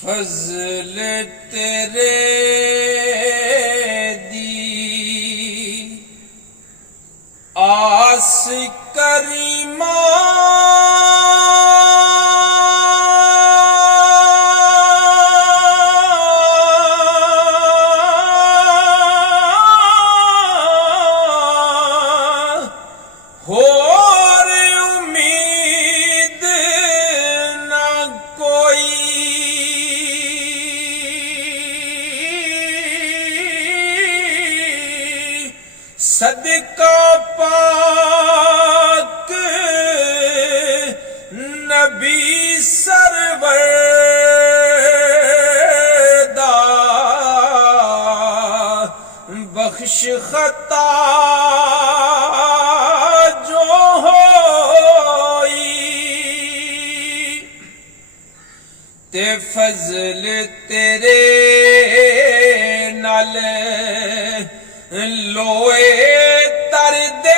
फजल तेरे दी आस करीमा होर उम्मीद न कोई सदका पाक नबी सरवर दा बख्श खता जो होई ते फजल तेरे नाल लोए तर दे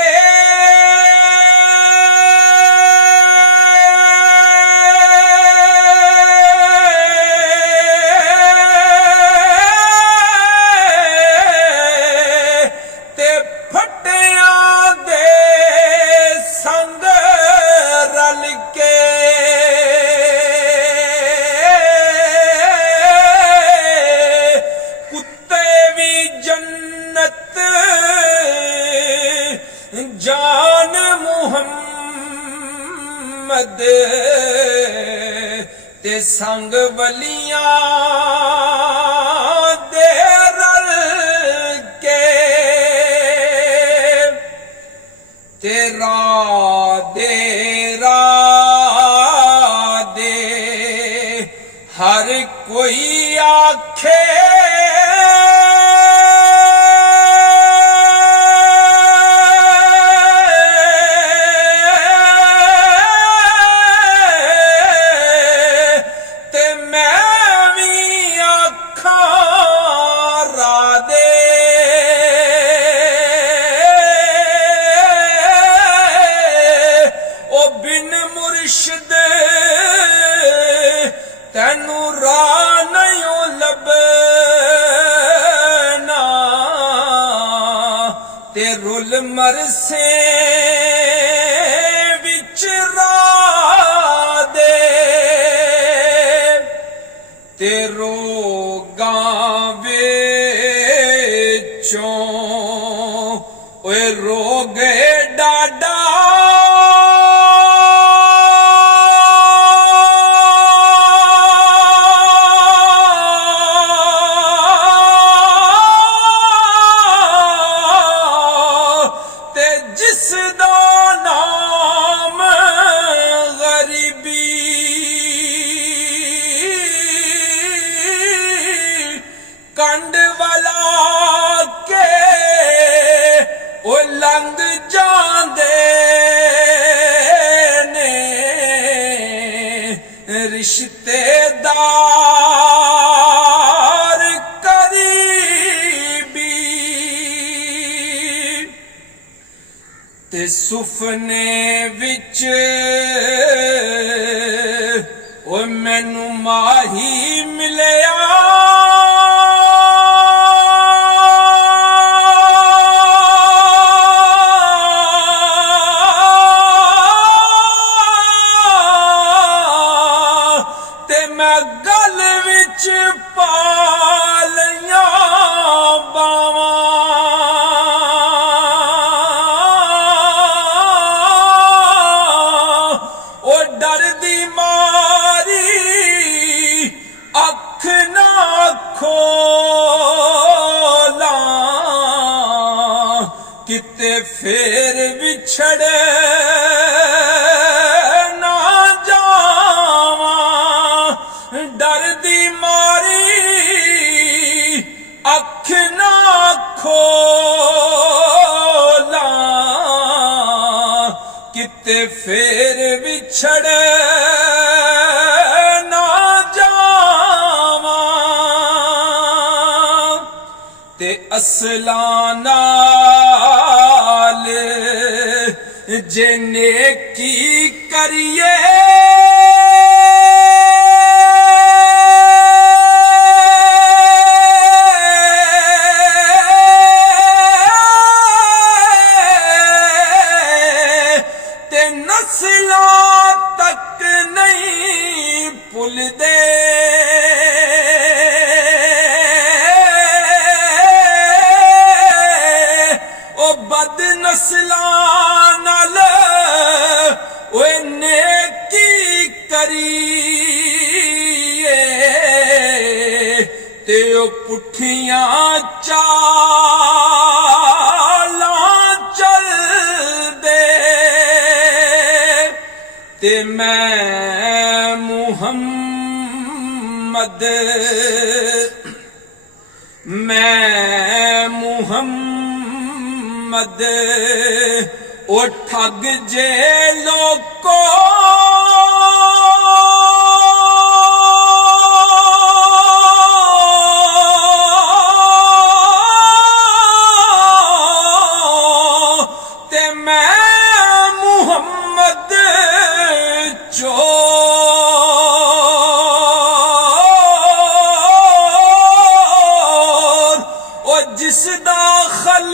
ते फटियां दे संग रल के कुत्ते भी जन्नत जान मुहम्मद ते संग वलियां दे रल के तेरा दे हर कोई आखे मुर्शिद तैनू राह नहीं लभना ते रुल मरसे विच राह दे ते रोगां विचों ओए रोगे डाडा कंड वाला के ओ लंघ जांदे ने रिश्तेदार करीबी ते सुफने विच ओ मैनू माही मिलया गल विच पालियां बावां ओ डर दी मारी अख ना खोलां किते फेर विछड़े डर दी मारी अख ना खोलां किते फेर विछड़े ना जावां ते असलां नाल जे नेकी करिए नस्लां तक नहीं भुलदे ओ बद नस्लां नाल ओए नेकी करिए ते ओ पुठियां चालां चल दे ते मैं मुहम्मद ओ ठग जे लोको ते मैं मुहम्मद चोर ओ जिसदा खल